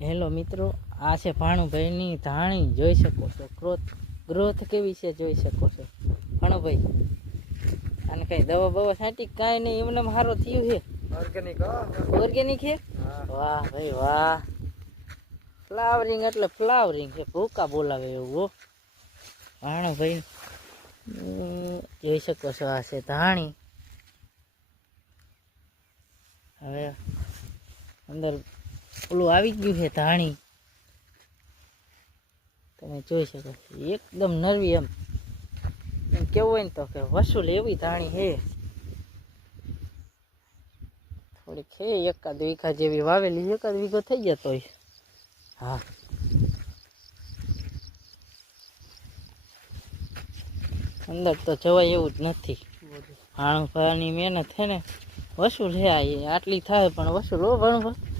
Hello મિત્રો, આ છે ભાણુભાઈની ધાણી. જોઈ શકો છો ગ્રોથ કેવી છે, જોઈ શકો છો. ભાણુભાઈ આને કઈ દવા બવા છાંટી કાંઈ નહીં, એમને સારો થયું છે. ઓર્ગેનિક છે. વાહ ભાઈ વાહ, ફ્લાવરિંગ એટલે ફ્લાવરિંગ છે, ભૂકા બોલાવે એવું. હો ભાણુભાઈ જોઈ શકો છો, આ છે ધાણી. હવે અંદર ઓલું આવી ગયું છે ધાણી, તમે જોઈ શકો છો. એકદમ નરવી, એમ કેવું હોય ને તો કે વસૂલ એવી ધાણી છે. થોડીક છે, એકાદ વીઘા જેવી વાવેલી, એકાદ વીઘો થઈ જતો હોય. હા, અંદર તો જવાય એવું જ નથી. ભાણુભાઈની મહેનત છે ને, વસૂલ છે. આટલી થાય પણ વસૂલ. હો ભાણુભાઈ,